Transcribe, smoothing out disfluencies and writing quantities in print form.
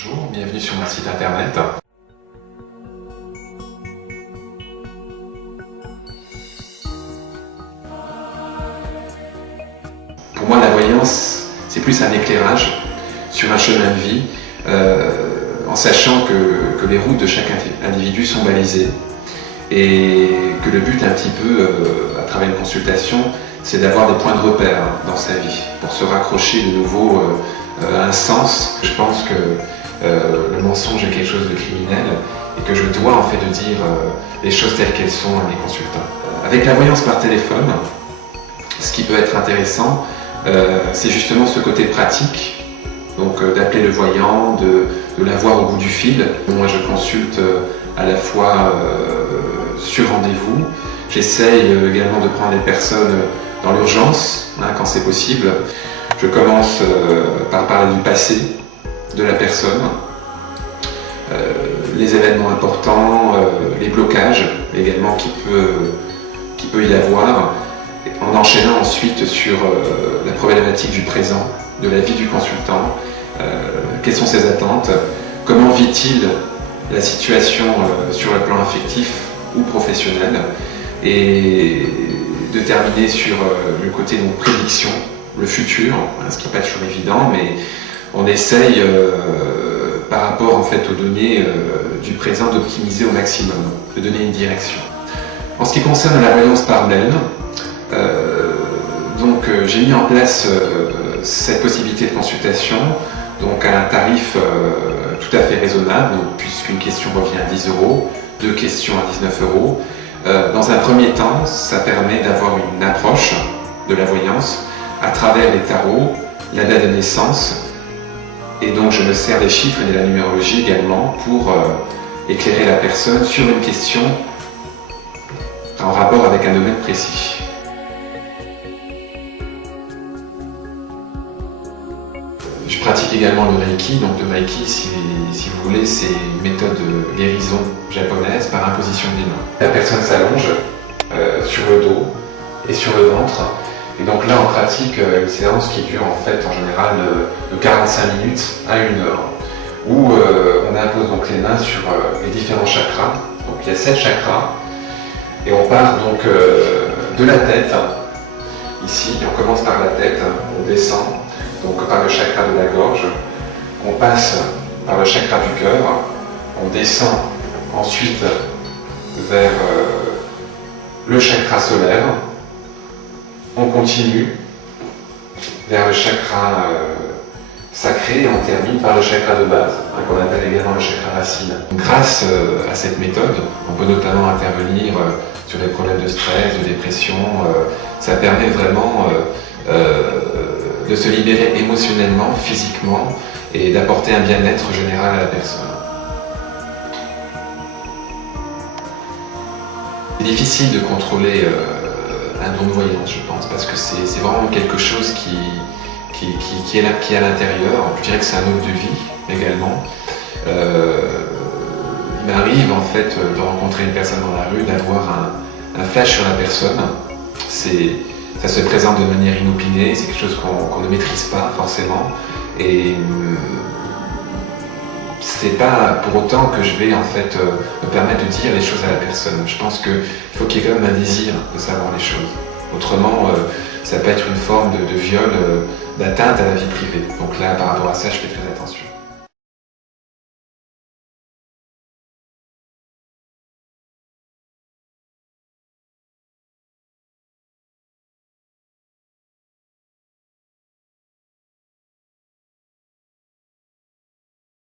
Bonjour, bienvenue sur mon site internet. Pour moi, la voyance, c'est plus un éclairage sur un chemin de vie, en sachant que les routes de chaque individu sont balisées et que le but un petit peu, à travers une consultation, c'est d'avoir des points de repère dans sa vie pour se raccrocher de nouveau à un sens. Je pense que le mensonge est quelque chose de criminel et que je dois en fait de dire les choses telles qu'elles sont à mes consultants. Avec la voyance par téléphone, ce qui peut être intéressant, c'est justement ce côté pratique, donc d'appeler le voyant, de l'avoir au bout du fil. Moi je consulte à la fois sur rendez-vous, j'essaye également de prendre les personnes dans l'urgence, quand c'est possible. Je commence par parler du passé de la personne, les événements importants, les blocages également qu'il peut y avoir, en enchaînant ensuite sur la problématique du présent, de la vie du consultant, quelles sont ses attentes, comment vit-il la situation sur le plan affectif ou professionnel, et de terminer sur le côté donc prédiction, le futur, ce qui n'est pas toujours évident, mais on essaye par rapport en fait aux données du présent d'optimiser au maximum, de donner une direction. En ce qui concerne la voyance par mail, j'ai mis en place cette possibilité de consultation donc à un tarif tout à fait raisonnable, puisqu'une question revient à 10 €, deux questions à 19 €. Dans un premier temps, ça permet d'avoir une approche de la voyance à travers les tarots, la date de naissance, et donc je me sers des chiffres et de la numérologie également pour éclairer la personne sur une question en rapport avec un domaine précis. Je pratique également le Reiki. Donc le Reiki, si vous voulez, c'est une méthode de guérison japonaise par imposition des mains. La personne s'allonge sur le dos et sur le ventre. Et donc là, on pratique une séance qui dure en fait en général de 45 minutes à 1 heure, où on impose donc les mains sur les différents chakras. Donc il y a 7 chakras, et on part donc de la tête. Ici, on commence par la tête, on descend donc par le chakra de la gorge, on passe par le chakra du cœur, on descend ensuite vers le chakra solaire, on continue vers le chakra sacré et on termine par le chakra de base, qu'on appelle également le chakra racine. Grâce à cette méthode, on peut notamment intervenir sur des problèmes de stress, de dépression. Ça permet vraiment de se libérer émotionnellement, physiquement, et d'apporter un bien-être général à la personne. C'est difficile de contrôler un don de voyance, je pense, parce que c'est vraiment quelque chose qui est à l'intérieur. Je dirais que c'est un mode de vie également. Il m'arrive en fait de rencontrer une personne dans la rue, d'avoir un flash sur la personne. Ça se présente de manière inopinée, c'est quelque chose qu'on ne maîtrise pas forcément. Et c'est pas pour autant que je vais en fait me permettre de dire les choses à la personne. Je pense qu'il faut qu'il y ait quand même un désir de savoir les choses. Autrement, ça peut être une forme de viol, d'atteinte à la vie privée. Donc là, par rapport à ça, je fais très attention.